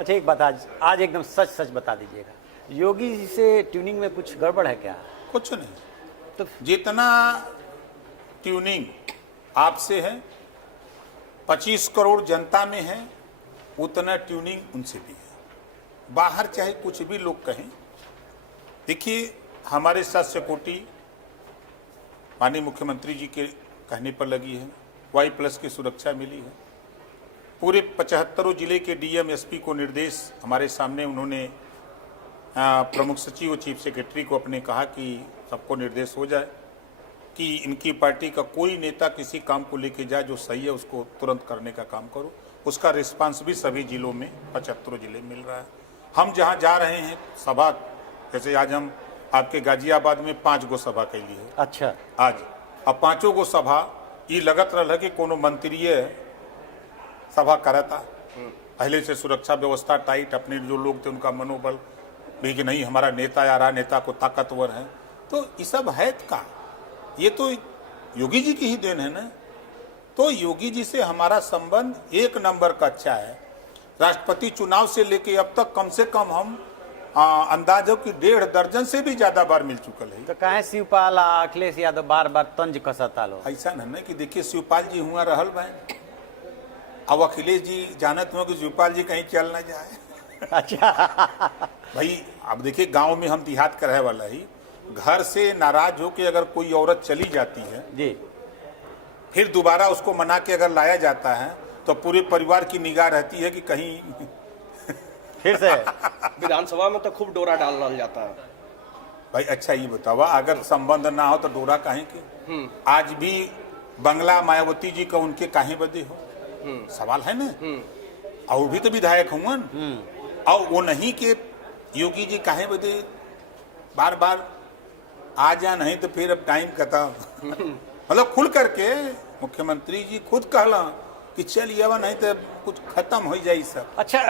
अच्छा एक बात, आज आज एकदम सच सच बता दीजिएगा, योगी जी से ट्यूनिंग में कुछ गड़बड़ है क्या? कुछ नहीं। तो जितना ट्यूनिंग आपसे है, 25 करोड़ जनता में है, उतना ट्यूनिंग उनसे भी है। बाहर चाहे कुछ भी लोग कहें, देखिए हमारे साथ सिक्योरिटी माननीय मुख्यमंत्री जी के कहने पर लगी है, Y+ की सुरक्षा मिली है। पूरे 75 जिले के DM SP को निर्देश हमारे सामने उन्होंने प्रमुख सचिव और चीफ सेक्रेटरी को अपने कहा कि सबको निर्देश हो जाए कि इनकी पार्टी का कोई नेता किसी काम को लेके जाए जो सही है उसको तुरंत करने का काम करो। उसका रिस्पांस भी सभी जिलों में 75 जिले मिल रहा है। हम जहां जा रहे हैं सभा, जैसे आज हम आपके गाजियाबाद में 5 गो सभा कैली है। अच्छा, आज अब 5 गो सभा ये लगत रहा कि कोनो मंत्रीय सभा करता, पहले से सुरक्षा व्यवस्था टाइट, अपने जो लोग थे उनका मनोबल भी कि नहीं हमारा नेता आ रहा, नेता को ताकतवर है। तो ये सब है का, ये तो योगी जी की ही देन है ना। तो योगी जी से हमारा संबंध 1 नंबर का अच्छा है। राष्ट्रपति चुनाव से लेके अब तक कम से कम हम अंदाजों की 1.5 दर्जन से भी ज्यादा बार मिल चुकल है। तो कहे शिवपाल अखिलेश यादव बार बार तंज कसता लो? ऐसा न कि देखिए शिवपाल जी हुआ रहल भाई, अब अखिलेश जी जानत हो कि शिवपाल जी कहीं चल ना जाए। अच्छा भाई अब देखिए गांव में हम देहात का रहे वाला ही, घर से नाराज हो के अगर कोई औरत चली जाती है जी, फिर दोबारा उसको मना के अगर लाया जाता है तो पूरे परिवार की निगाह रहती है कि कहीं फिर से विधानसभा में तो खूब डोरा डाल जाता है। भाई अच्छा ये बतावा, अगर संबंध ना हो तो डोरा काहे के? आज भी बंगला मायावती जी का उनके काहे बदे हो, सवाल है ना। और वो भी तो विधायक हुआ, और वो नहीं के योगी जी काहे बदे बार बार आ जा, नहीं तो फिर अब टाइम खत्म। मतलब खुल करके मुख्यमंत्री जी खुद कहला कि चल ये नहीं तो कुछ खत्म हो जाए सब। अच्छा